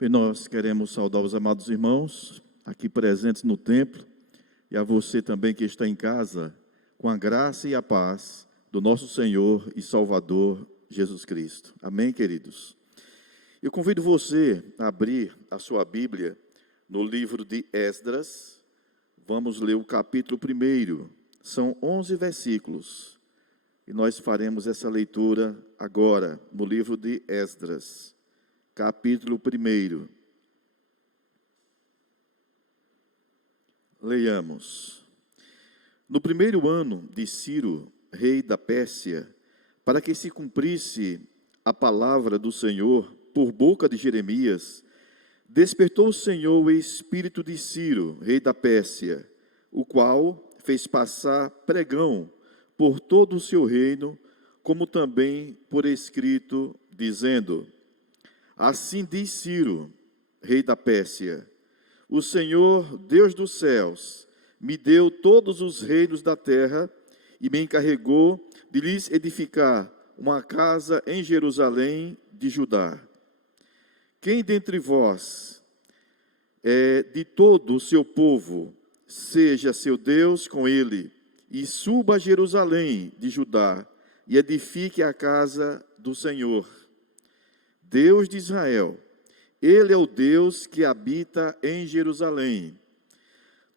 E nós queremos saudar os amados irmãos aqui presentes no templo e a você também que está em casa, com a graça e a paz do nosso Senhor e Salvador Jesus Cristo. Amém, queridos? Eu convido você a abrir a sua Bíblia no livro de Esdras. Vamos ler o capítulo 1. São 11 versículos e nós faremos essa leitura agora no livro de Esdras. Capítulo 1. Leiamos. No 1º ano de Ciro, rei da Pérsia, para que se cumprisse a palavra do Senhor por boca de Jeremias, despertou o Senhor o espírito de Ciro, rei da Pérsia, o qual fez passar pregão por todo o seu reino, como também por escrito, dizendo: assim diz Ciro, rei da Pérsia: o Senhor, Deus dos céus, me deu todos os reinos da terra e me encarregou de lhes edificar uma casa em Jerusalém de Judá. Quem dentre vós é de todo o seu povo, seja seu Deus com ele, e suba a Jerusalém de Judá e edifique a casa do Senhor, Deus de Israel. Ele é o Deus que habita em Jerusalém.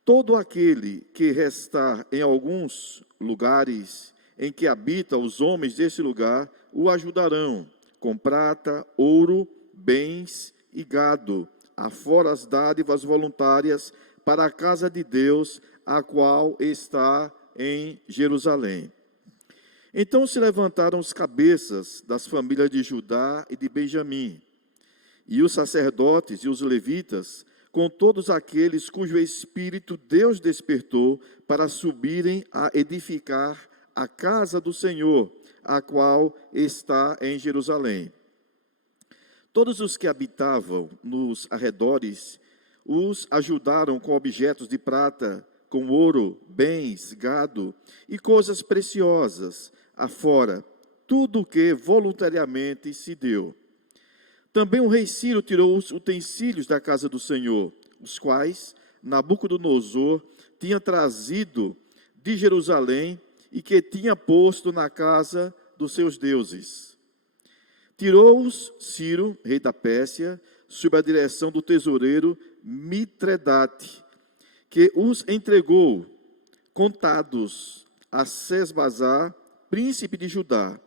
Todo aquele que restar em alguns lugares em que habitam os homens desse lugar, o ajudarão com prata, ouro, bens e gado, afora as dádivas voluntárias para a casa de Deus, a qual está em Jerusalém. Então se levantaram os cabeças das famílias de Judá e de Benjamim, e os sacerdotes e os levitas, com todos aqueles cujo espírito Deus despertou para subirem a edificar a casa do Senhor, a qual está em Jerusalém. Todos os que habitavam nos arredores os ajudaram com objetos de prata, com ouro, bens, gado e coisas preciosas, afora tudo o que voluntariamente se deu. Também o rei Ciro tirou os utensílios da casa do Senhor, os quais Nabucodonosor tinha trazido de Jerusalém e que tinha posto na casa dos seus deuses. Tirou-os Ciro, rei da Pérsia, sob a direção do tesoureiro Mitredate, que os entregou, contados, a Sesbazar, príncipe de Judá.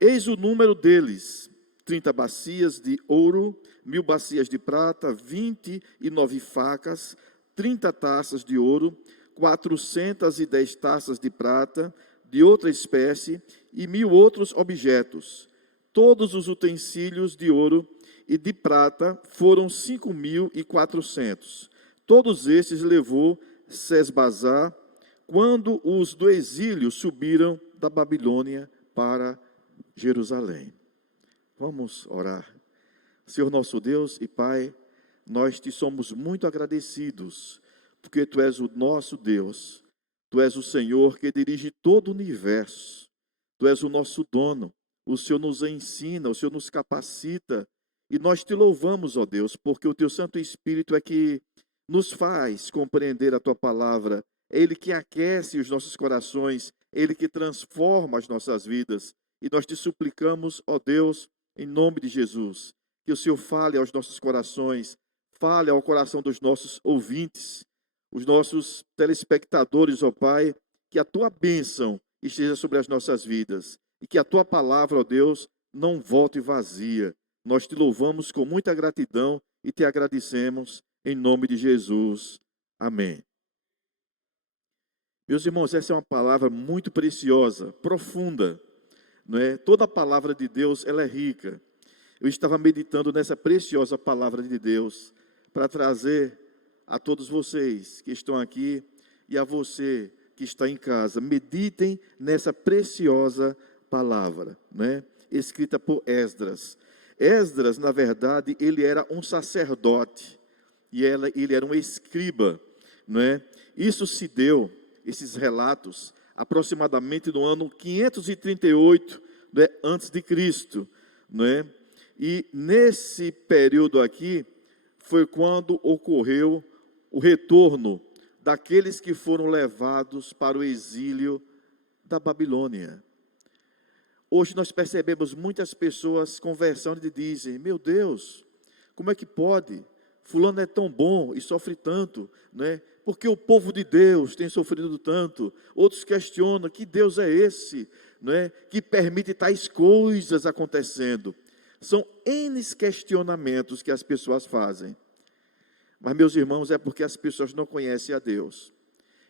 Eis o número deles: 30 bacias de ouro, 1000 bacias de prata, 29 facas, 30 taças de ouro, 410 taças de prata, de outra espécie, e 1000 outros objetos. Todos os utensílios de ouro e de prata foram 5.400. Todos esses levou Sesbazar quando os do exílio subiram da Babilônia para Jerusalém. Vamos orar. Senhor nosso Deus e Pai, nós te somos muito agradecidos, porque Tu és o nosso Deus, Tu és o Senhor que dirige todo o universo, Tu és o nosso dono, o Senhor nos ensina, o Senhor nos capacita, e nós te louvamos, ó Deus, porque o Teu Santo Espírito é que nos faz compreender a Tua palavra, é Ele que aquece os nossos corações, é Ele que transforma as nossas vidas, e nós te suplicamos, ó Deus, em nome de Jesus, que o Senhor fale aos nossos corações, fale ao coração dos nossos ouvintes, os nossos telespectadores, ó Pai, que a Tua bênção esteja sobre as nossas vidas, e que a Tua palavra, ó Deus, não volte vazia. Nós te louvamos com muita gratidão e te agradecemos em nome de Jesus. Amém. Meus irmãos, essa é uma palavra muito preciosa, profunda, não é? Toda a palavra de Deus, ela é rica. Eu estava meditando nessa preciosa palavra de Deus para trazer a todos vocês que estão aqui e a você que está em casa. Meditem nessa preciosa palavra, né? Escrita por Esdras. Esdras, na verdade, ele era um sacerdote e ele era um escriba, não é? Isso se deu, esses relatos, aproximadamente no ano 538, né, antes de Cristo, não é? E nesse período aqui, foi quando ocorreu o retorno daqueles que foram levados para o exílio da Babilônia. Hoje nós percebemos muitas pessoas conversando e dizem: meu Deus, como é que pode? Fulano é tão bom e sofre tanto, né? Porque o povo de Deus tem sofrido tanto. Outros questionam: que Deus é esse, né, que permite tais coisas acontecendo? São N questionamentos que as pessoas fazem. Mas, meus irmãos, é porque as pessoas não conhecem a Deus.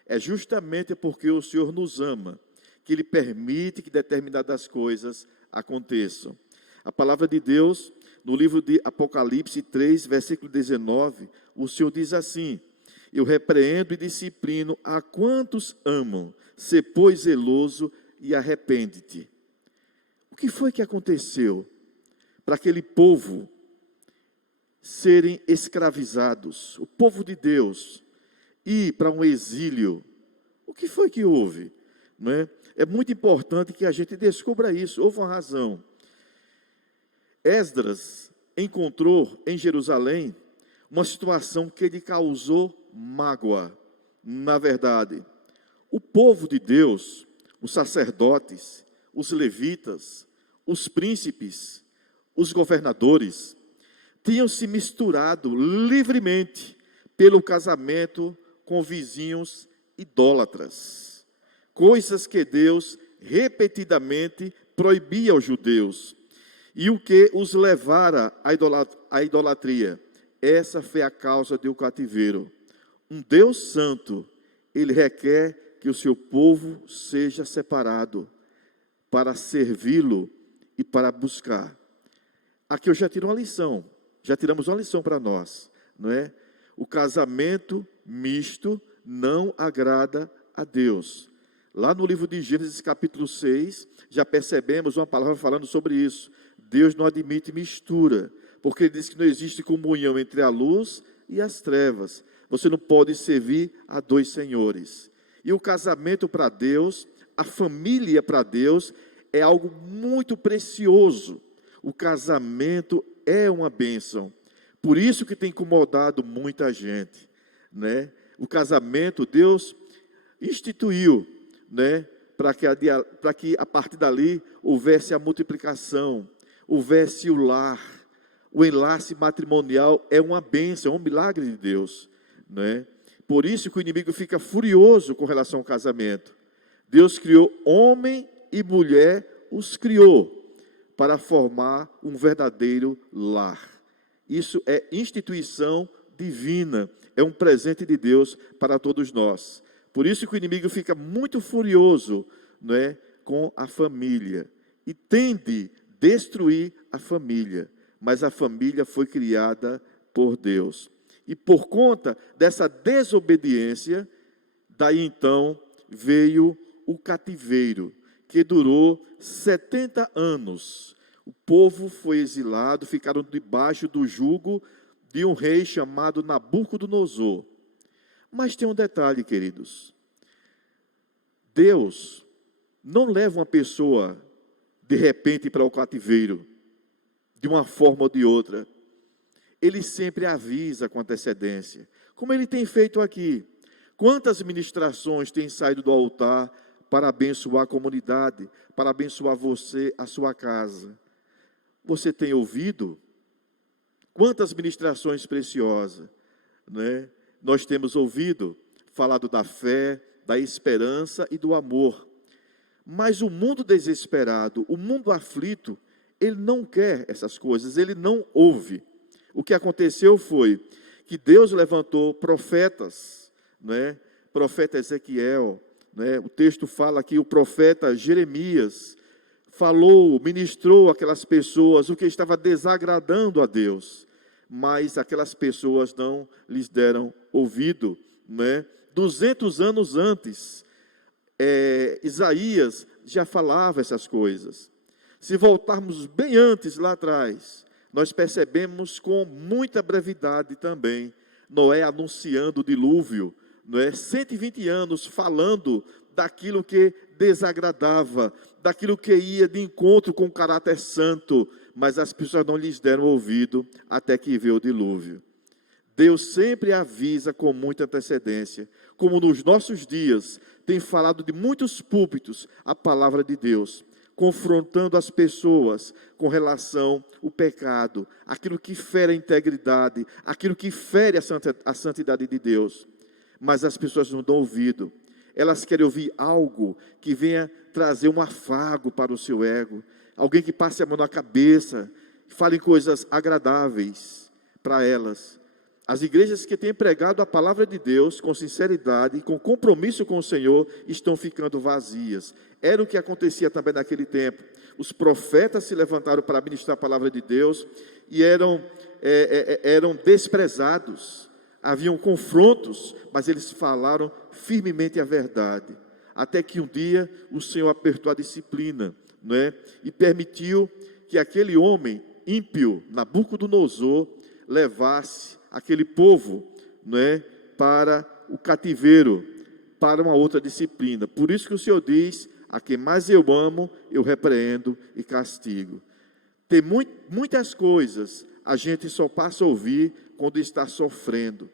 É justamente porque o Senhor nos ama que Ele permite que determinadas coisas aconteçam. A palavra de Deus, no livro de Apocalipse 3, versículo 19, o Senhor diz assim: eu repreendo e disciplino a quantos amam, sê pois zeloso e arrepende-te. O que foi que aconteceu para aquele povo serem escravizados, o povo de Deus ir para um exílio? O que foi que houve? Não é? É muito importante que a gente descubra isso. Houve uma razão. Esdras encontrou em Jerusalém uma situação que lhe causou mágoa. Na verdade, o povo de Deus, os sacerdotes, os levitas, os príncipes, os governadores, tinham se misturado livremente pelo casamento com vizinhos idólatras, coisas que Deus repetidamente proibia aos judeus, e o que os levara à idolatria. Essa foi a causa do cativeiro. Um Deus santo, Ele requer que o seu povo seja separado para servi-lo e para buscar. Aqui eu já tiro uma lição, já tiramos uma lição para nós, não é? O casamento misto não agrada a Deus. Lá no livro de Gênesis capítulo 6, já percebemos uma palavra falando sobre isso. Deus não admite mistura, porque Ele diz que não existe comunhão entre a luz e as trevas. Você não pode servir a dois senhores. E o casamento para Deus, a família para Deus, é algo muito precioso. O casamento é uma bênção. Por isso que tem incomodado muita gente, né? O casamento, Deus instituiu, né, para que a partir dali houvesse a multiplicação, houvesse o lar. O enlace matrimonial é uma bênção, é um milagre de Deus, né? Por isso que o inimigo fica furioso com relação ao casamento. Deus criou homem e mulher, os criou para formar um verdadeiro lar. Isso é instituição divina, é um presente de Deus para todos nós. Por isso que o inimigo fica muito furioso, né, com a família e tende a destruir a família. Mas a família foi criada por Deus. E por conta dessa desobediência, daí então veio o cativeiro, que durou 70 anos. O povo foi exilado, ficaram debaixo do jugo de um rei chamado Nabucodonosor. Mas tem um detalhe, queridos. Deus não leva uma pessoa de repente para o cativeiro, de uma forma ou de outra. Ele sempre avisa com antecedência, como Ele tem feito aqui. Quantas ministrações têm saído do altar para abençoar a comunidade, para abençoar você, a sua casa? Você tem ouvido? Quantas ministrações preciosas, né? Nós temos ouvido, falado da fé, da esperança e do amor. Mas o mundo desesperado, o mundo aflito, ele não quer essas coisas, ele não ouve. O que aconteceu foi que Deus levantou profetas, né? Profeta Ezequiel, né? O texto fala que o profeta Jeremias falou, ministrou aquelas pessoas o que estava desagradando a Deus, mas aquelas pessoas não lhes deram ouvido, né? 200 anos antes, Isaías já falava essas coisas. Se voltarmos bem antes, lá atrás, nós percebemos com muita brevidade também, Noé anunciando o dilúvio, 120 anos falando daquilo que desagradava, daquilo que ia de encontro com o caráter santo, mas as pessoas não lhes deram ouvido até que veio o dilúvio. Deus sempre avisa com muita antecedência, como nos nossos dias tem falado de muitos púlpitos a palavra de Deus, confrontando as pessoas com relação ao pecado, aquilo que fere a integridade, aquilo que fere a santidade de Deus. Mas as pessoas não dão ouvido. Elas querem ouvir algo que venha trazer um afago para o seu ego, alguém que passe a mão na cabeça, fale coisas agradáveis para elas. As igrejas que têm pregado a palavra de Deus com sinceridade e com compromisso com o Senhor estão ficando vazias. Era o que acontecia também naquele tempo. Os profetas se levantaram para ministrar a palavra de Deus e eram desprezados. Haviam confrontos, mas eles falaram firmemente a verdade. Até que um dia o Senhor apertou a disciplina, não é? E permitiu que aquele homem ímpio, Nabucodonosor, levasse aquele povo, não é, para o cativeiro, para uma outra disciplina. Por isso que o Senhor diz: a quem mais eu amo, eu repreendo e castigo. Tem muitas coisas a gente só passa a ouvir quando está sofrendo,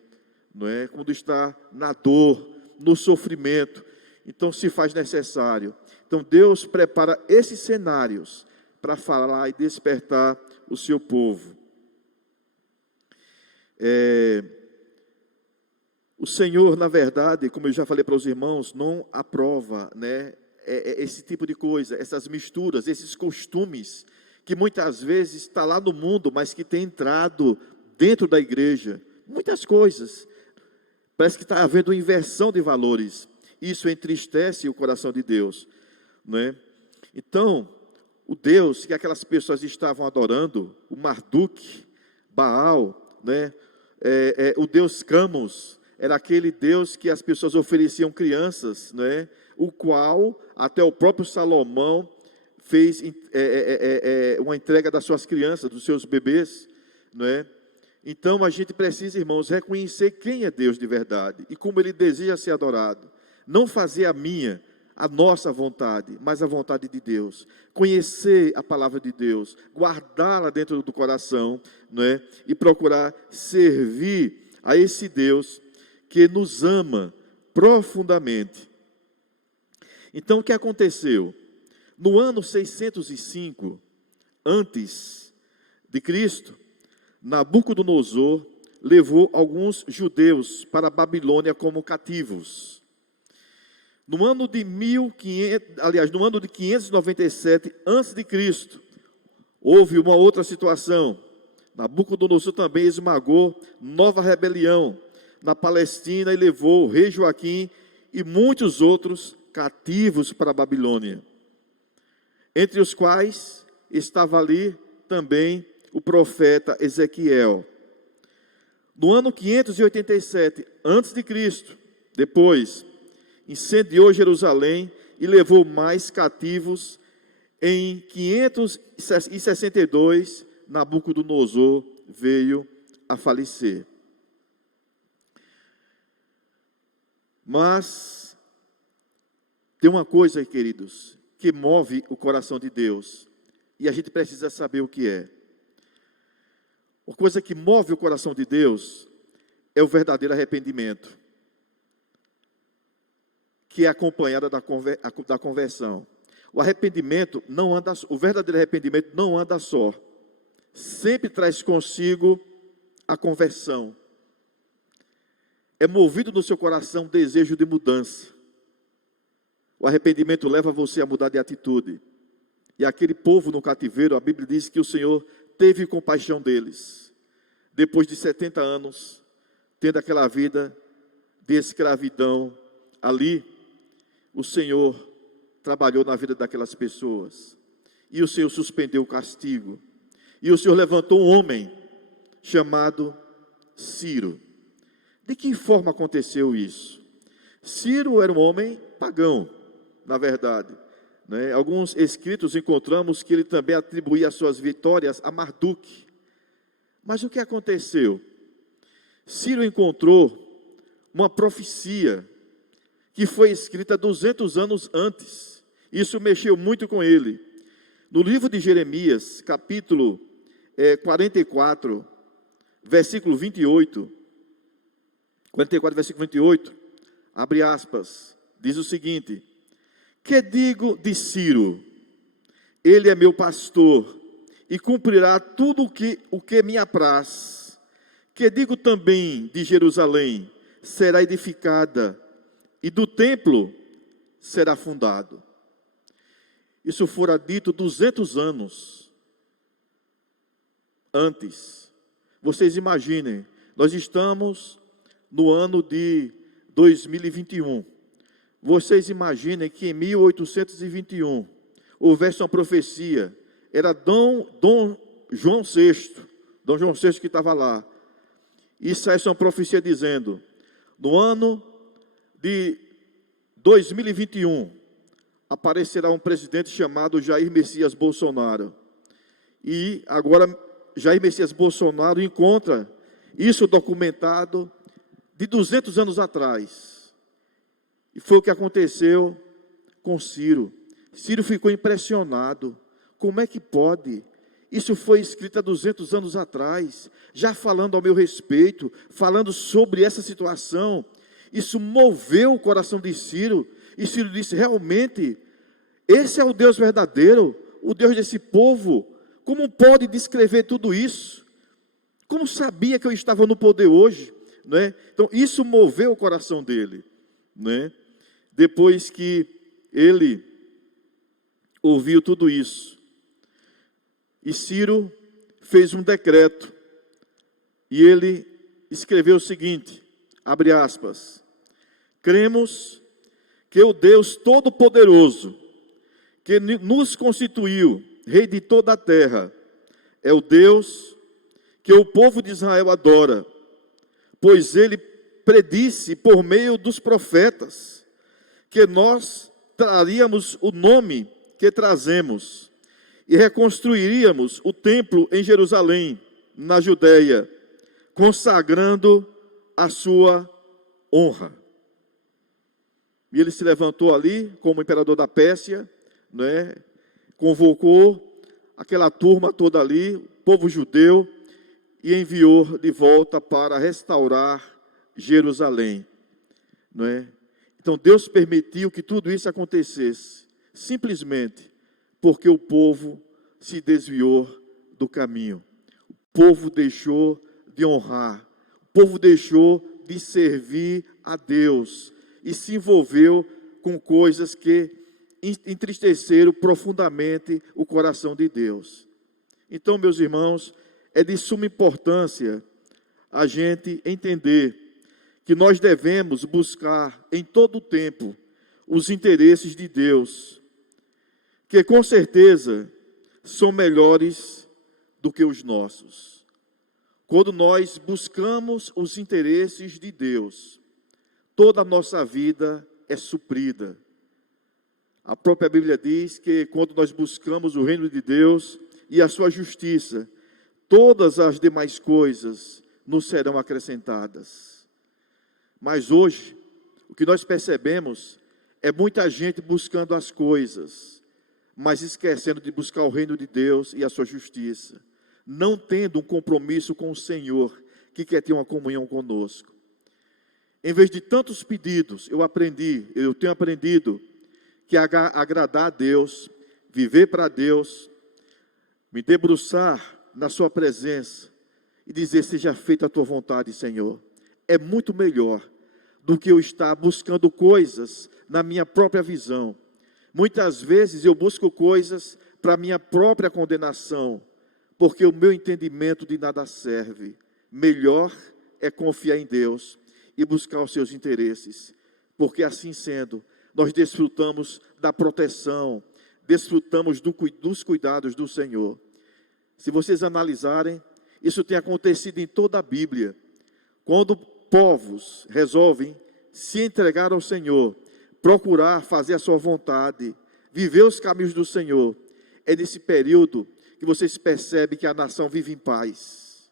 não é? Quando está na dor, no sofrimento. Então se faz necessário. Então Deus prepara esses cenários para falar e despertar o seu povo. O Senhor, na verdade, como eu já falei para os irmãos, não aprova, né, esse tipo de coisa, essas misturas, esses costumes, que muitas vezes está lá no mundo, mas que tem entrado dentro da igreja. Muitas coisas. Parece que está havendo uma inversão de valores. Isso entristece o coração de Deus, né? Então, o Deus que aquelas pessoas estavam adorando, o Marduk, Baal, né? O Deus Camus, era aquele Deus que as pessoas ofereciam crianças, né? O qual até o próprio Salomão fez uma entrega das suas crianças, dos seus bebês, não é? Então a gente precisa, irmãos, reconhecer quem é Deus de verdade e como Ele deseja ser adorado. Não fazer a nossa vontade, mas a vontade de Deus. Conhecer a palavra de Deus, guardá-la dentro do coração, não é? E procurar servir a esse Deus que nos ama profundamente. Então o que aconteceu? No ano 605, antes de Cristo, Nabucodonosor levou alguns judeus para a Babilônia como cativos. No ano de 597 a.C., houve uma outra situação. Nabucodonosor também esmagou nova rebelião na Palestina e levou o rei Joaquim e muitos outros cativos para a Babilônia, entre os quais estava ali também o profeta Ezequiel. No ano 587 a.C., depois, incendiou Jerusalém e levou mais cativos. Em 562, Nabucodonosor veio a falecer. Mas tem uma coisa, queridos, que move o coração de Deus, e a gente precisa saber o que é. Uma coisa que move o coração de Deus é o verdadeiro arrependimento, que é acompanhada da conversão. O arrependimento não anda, o verdadeiro arrependimento não anda só. Sempre traz consigo a conversão. É movido no seu coração um desejo de mudança. O arrependimento leva você a mudar de atitude. E aquele povo no cativeiro, a Bíblia diz que o Senhor teve compaixão deles. Depois de 70 anos, tendo aquela vida de escravidão ali, o Senhor trabalhou na vida daquelas pessoas. E o Senhor suspendeu o castigo. E o Senhor levantou um homem chamado Ciro. De que forma aconteceu isso? Ciro era um homem pagão, na verdade, né? Alguns escritos encontramos que ele também atribuía as suas vitórias a Marduk. Mas o que aconteceu? Ciro encontrou uma profecia que foi escrita 200 anos antes. Isso mexeu muito com ele. No livro de Jeremias, capítulo 44, versículo 28, 44, versículo 28, abre aspas, diz o seguinte: que digo de Ciro? Ele é meu pastor e cumprirá tudo o que me apraz. Que digo também de Jerusalém? Será edificada e do templo será fundado. Isso fora dito 200 anos antes. Vocês imaginem, nós estamos no ano de 2021. Vocês imaginem que em 1821 houvesse uma profecia. Era Dom João VI que estava lá. E saísse uma profecia dizendo: no ano de 2021 aparecerá um presidente chamado Jair Messias Bolsonaro. E agora Jair Messias Bolsonaro encontra isso documentado de 200 anos atrás. E foi o que aconteceu com Ciro. Ciro ficou impressionado. Como é que pode? Isso foi escrito há 200 anos atrás, já falando ao meu respeito, falando sobre essa situação. Isso moveu o coração de Ciro. E Ciro disse: realmente, esse é o Deus verdadeiro, o Deus desse povo. Como pode descrever tudo isso? Como sabia que eu estava no poder hoje? Não é? Então, isso moveu o coração dele. Não é? Depois que ele ouviu tudo isso, e Ciro fez um decreto, e ele escreveu o seguinte, abre aspas: cremos que o Deus Todo-Poderoso, que nos constituiu Rei de toda a terra, é o Deus que o povo de Israel adora, pois ele predisse por meio dos profetas que nós traríamos o nome que trazemos e reconstruiríamos o templo em Jerusalém, na Judeia, consagrando a sua honra. E ele se levantou ali como imperador da Pérsia, não é? Convocou aquela turma toda ali, o povo judeu, e enviou de volta para restaurar Jerusalém, não é? Então Deus permitiu que tudo isso acontecesse, simplesmente porque o povo se desviou do caminho. O povo deixou de honrar, o povo deixou de servir a Deus e se envolveu com coisas que entristeceram profundamente o coração de Deus. Então, meus irmãos, é de suma importância a gente entender que nós devemos buscar em todo o tempo os interesses de Deus, que com certeza são melhores do que os nossos. Quando nós buscamos os interesses de Deus, toda a nossa vida é suprida. A própria Bíblia diz que quando nós buscamos o reino de Deus e a sua justiça, todas as demais coisas nos serão acrescentadas. Mas hoje, o que nós percebemos é muita gente buscando as coisas, mas esquecendo de buscar o reino de Deus e a sua justiça, não tendo um compromisso com o Senhor, que quer ter uma comunhão conosco. Em vez de tantos pedidos, eu tenho aprendido que agradar a Deus, viver para Deus, me debruçar na sua presença e dizer: seja feita a tua vontade, Senhor, é muito melhor do que eu estar buscando coisas na minha própria visão. Muitas vezes eu busco coisas para minha própria condenação, porque o meu entendimento de nada serve. Melhor é confiar em Deus e buscar os seus interesses, porque assim sendo, nós desfrutamos da proteção, desfrutamos dos cuidados do Senhor. Se vocês analisarem, isso tem acontecido em toda a Bíblia. Quando povos resolvem se entregar ao Senhor, procurar fazer a sua vontade, viver os caminhos do Senhor, é nesse período que vocês percebem que a nação vive em paz,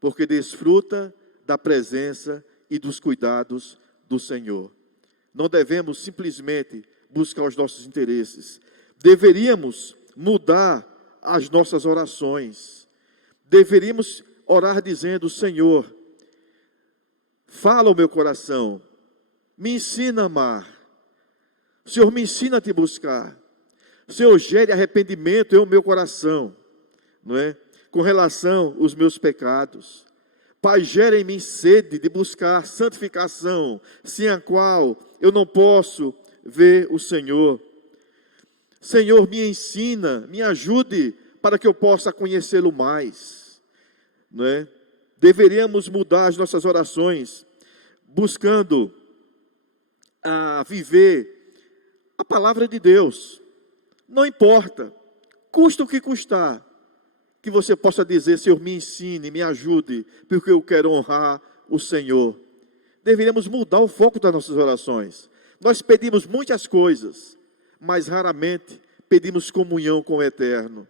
porque desfruta da presença e dos cuidados do Senhor. Não devemos simplesmente buscar os nossos interesses, deveríamos mudar as nossas orações. Deveríamos orar dizendo: Senhor, fala ao meu coração, me ensina a amar. Senhor, me ensina a te buscar. Senhor, gere arrependimento em meu coração, não é? Com relação aos meus pecados. Pai, gere em mim sede de buscar santificação, sem a qual eu não posso ver o Senhor. Senhor, me ensina, me ajude para que eu possa conhecê-lo mais, não é? Deveríamos mudar as nossas orações, buscando a viver a palavra de Deus. Não importa, custa o que custar, que você possa dizer: Senhor, me ensine, me ajude, porque eu quero honrar o Senhor. Deveríamos mudar o foco das nossas orações. Nós pedimos muitas coisas, mas raramente pedimos comunhão com o Eterno.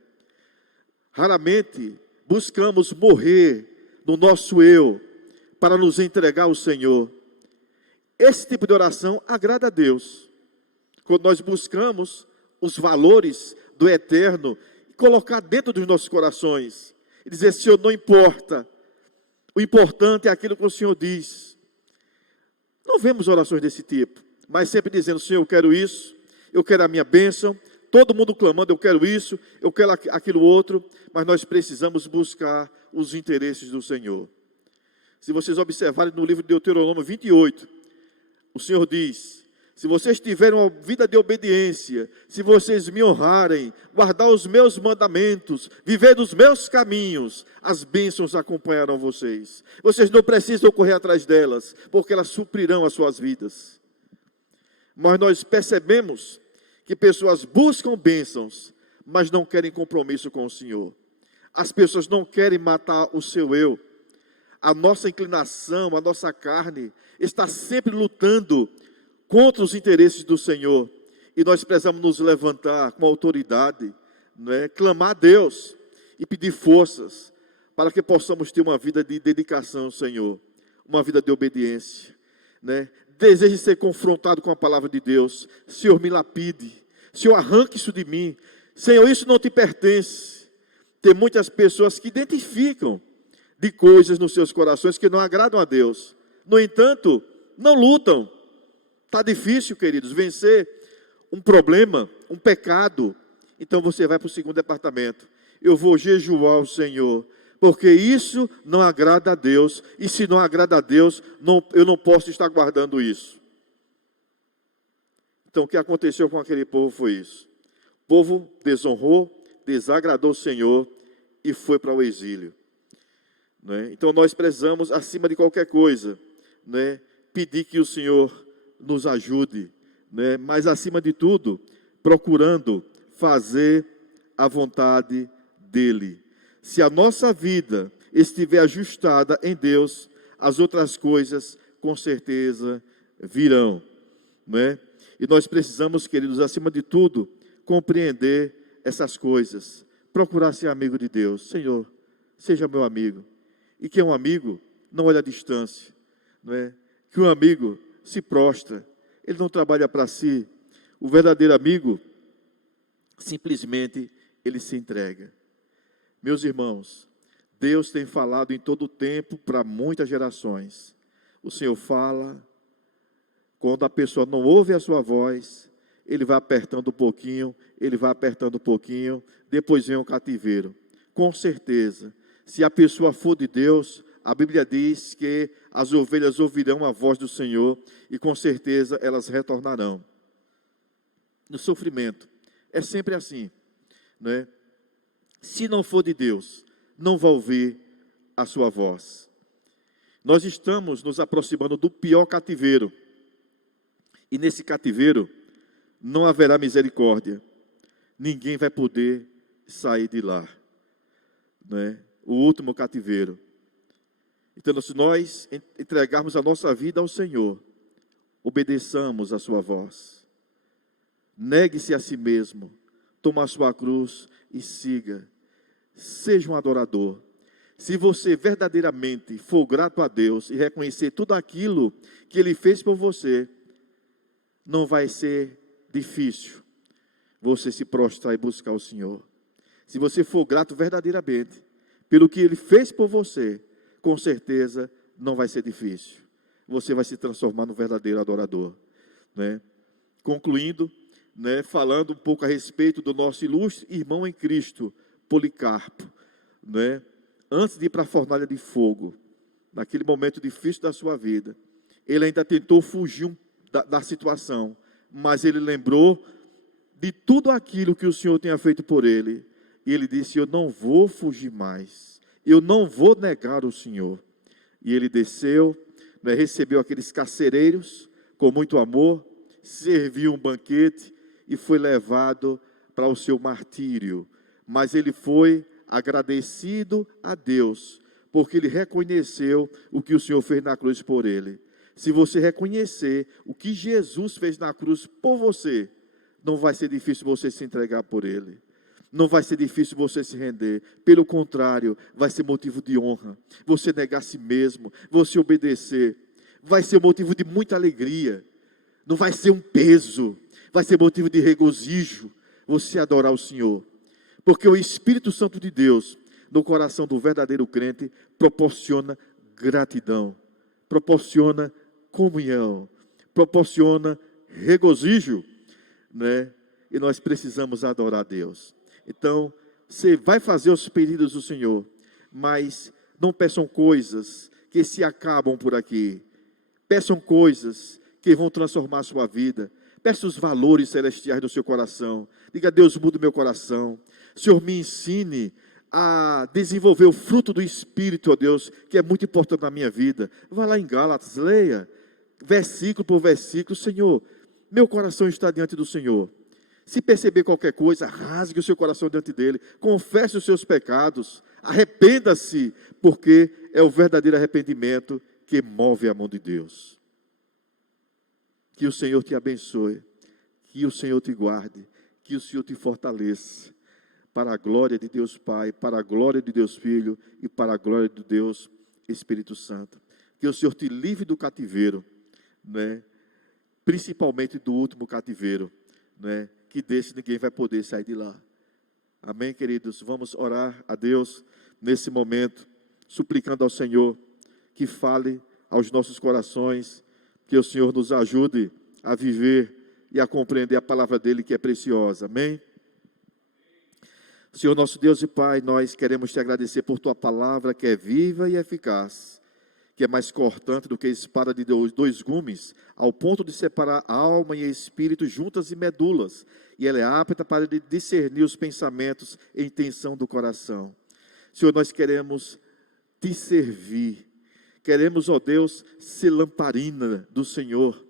Raramente buscamos morrer no nosso eu para nos entregar ao Senhor. Esse tipo de oração agrada a Deus. Quando nós buscamos os valores do Eterno e colocar dentro dos nossos corações e dizer: Senhor, não importa, o importante é aquilo que o Senhor diz. Não vemos orações desse tipo, mas sempre dizendo: Senhor, eu quero isso, eu quero a minha bênção. Todo mundo clamando: eu quero isso, eu quero aquilo outro. Mas nós precisamos buscar os interesses do Senhor. Se vocês observarem no livro de Deuteronômio 28, o Senhor diz: se vocês tiverem uma vida de obediência, se vocês me honrarem, guardar os meus mandamentos, viver dos meus caminhos, as bênçãos acompanharão vocês. Vocês não precisam correr atrás delas, porque elas suprirão as suas vidas. Mas nós percebemos que pessoas buscam bênçãos, mas não querem compromisso com o Senhor. As pessoas não querem matar o seu eu. A nossa inclinação, a nossa carne está sempre lutando contra os interesses do Senhor. E nós precisamos nos levantar com autoridade, né? Clamar a Deus e pedir forças para que possamos ter uma vida de dedicação ao Senhor, uma vida de obediência, né? Deseje ser confrontado com a palavra de Deus. Senhor, me lapide. Senhor, arranque isso de mim. Senhor, isso não te pertence. Tem muitas pessoas que identificam de coisas nos seus corações que não agradam a Deus. No entanto, não lutam. Está difícil, queridos, vencer um problema, um pecado. Então você vai para o segundo departamento. Eu vou jejuar ao Senhor, porque isso não agrada a Deus. E se não agrada a Deus, eu não posso estar guardando isso. Então o que aconteceu com aquele povo foi isso. O povo desonrou, desagradou o Senhor e foi para o exílio. Né? Então nós precisamos, acima de qualquer coisa, né, pedir que o Senhor nos ajude, né? Mas acima de tudo, procurando fazer a vontade dEle. Se a nossa vida estiver ajustada em Deus, as outras coisas com certeza virão, né? E nós precisamos, queridos, acima de tudo, compreender essas coisas, procurar ser amigo de Deus. Senhor, seja meu amigo. E que é um amigo, não olha a distância, não é? Que um amigo se prostra, ele não trabalha para si. O verdadeiro amigo, simplesmente, ele se entrega. Meus irmãos, Deus tem falado em todo o tempo para muitas gerações. O Senhor fala, quando a pessoa não ouve a sua voz, ele vai apertando um pouquinho, depois vem o cativeiro. Com certeza, se a pessoa for de Deus, a Bíblia diz que as ovelhas ouvirão a voz do Senhor e com certeza elas retornarão. No sofrimento, é sempre assim, né? Se não for de Deus, não vai ouvir a sua voz. Nós estamos nos aproximando do pior cativeiro. E nesse cativeiro não haverá misericórdia. Ninguém vai poder sair de lá, né? O último cativeiro. Então, se nós entregarmos a nossa vida ao Senhor, obedeçamos a sua voz. Negue-se a si mesmo, toma a sua cruz e siga. Seja um adorador. Se você verdadeiramente for grato a Deus e reconhecer tudo aquilo que Ele fez por você, não vai ser difícil você se prostrar e buscar o Senhor. Se você for grato verdadeiramente pelo que Ele fez por você, com certeza não vai ser difícil. Você vai se transformar no verdadeiro adorador, né? Concluindo, né, falando um pouco a respeito do nosso ilustre irmão em Cristo, Policarpo, né? Antes de ir para a fornalha de fogo, naquele momento difícil da sua vida, ele ainda tentou fugir da situação, mas ele lembrou de tudo aquilo que o Senhor tinha feito por ele, e ele disse: eu não vou fugir mais, eu não vou negar o Senhor. E ele desceu, né, recebeu aqueles carcereiros com muito amor, serviu um banquete e foi levado para o seu martírio. Mas ele foi agradecido a Deus, porque ele reconheceu o que o Senhor fez na cruz por ele. Se você reconhecer o que Jesus fez na cruz por você, não vai ser difícil você se entregar por ele. Não vai ser difícil você se render. Pelo contrário, vai ser motivo de honra. Você negar a si mesmo, você obedecer. Vai ser motivo de muita alegria. Não vai ser um peso. Vai ser motivo de regozijo você adorar o Senhor. Porque o Espírito Santo de Deus, no coração do verdadeiro crente, proporciona gratidão, proporciona comunhão, proporciona regozijo, né? E nós precisamos adorar a Deus. Então, você vai fazer os pedidos do Senhor, mas não peçam coisas que se acabam por aqui. Peçam coisas que vão transformar a sua vida. Peça os valores celestiais do seu coração. Diga: Deus, muda o meu coração. Senhor, me ensine a desenvolver o fruto do Espírito, ó Deus, que é muito importante na minha vida. Vá lá em Gálatas, leia, versículo por versículo. Senhor, meu coração está diante do Senhor. Se perceber qualquer coisa, rasgue o seu coração diante dele, confesse os seus pecados, arrependa-se, porque é o verdadeiro arrependimento que move a mão de Deus. Que o Senhor te abençoe, que o Senhor te guarde, que o Senhor te fortaleça, para a glória de Deus Pai, para a glória de Deus Filho e para a glória de Deus Espírito Santo. Que o Senhor te livre do cativeiro, né? Principalmente do último cativeiro, né? Que desse ninguém vai poder sair de lá. Amém, queridos? Vamos orar a Deus nesse momento, suplicando ao Senhor que fale aos nossos corações, que o Senhor nos ajude a viver e a compreender a palavra dele, que é preciosa. Amém? Senhor nosso Deus e Pai, nós queremos te agradecer por tua palavra, que é viva e eficaz, que é mais cortante do que a espada de dois gumes, ao ponto de separar alma e espírito, juntas e medulas, e ela é apta para discernir os pensamentos e intenção do coração. Senhor, nós queremos te servir, queremos, ó Deus, ser lamparina do Senhor,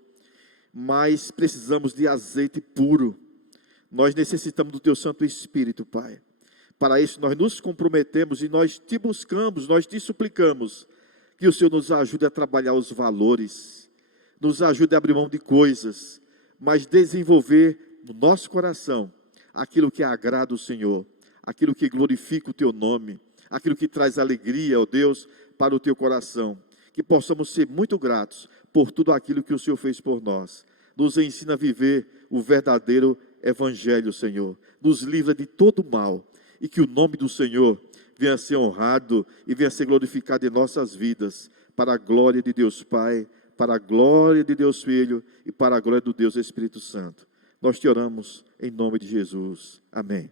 mas precisamos de azeite puro. Nós necessitamos do teu Santo Espírito, Pai. Para isso nós nos comprometemos e nós te buscamos, nós te suplicamos, que o Senhor nos ajude a trabalhar os valores, nos ajude a abrir mão de coisas, mas desenvolver no nosso coração aquilo que agrada o Senhor, aquilo que glorifica o teu nome, aquilo que traz alegria, ó Deus, para o teu coração. Que possamos ser muito gratos por tudo aquilo que o Senhor fez por nós. Nos ensina a viver o verdadeiro Evangelho, Senhor. Nos livra de todo mal e que o nome do Senhor venha a ser honrado e venha a ser glorificado em nossas vidas, para a glória de Deus Pai, para a glória de Deus Filho e para a glória do Deus Espírito Santo. Nós te oramos em nome de Jesus. Amém.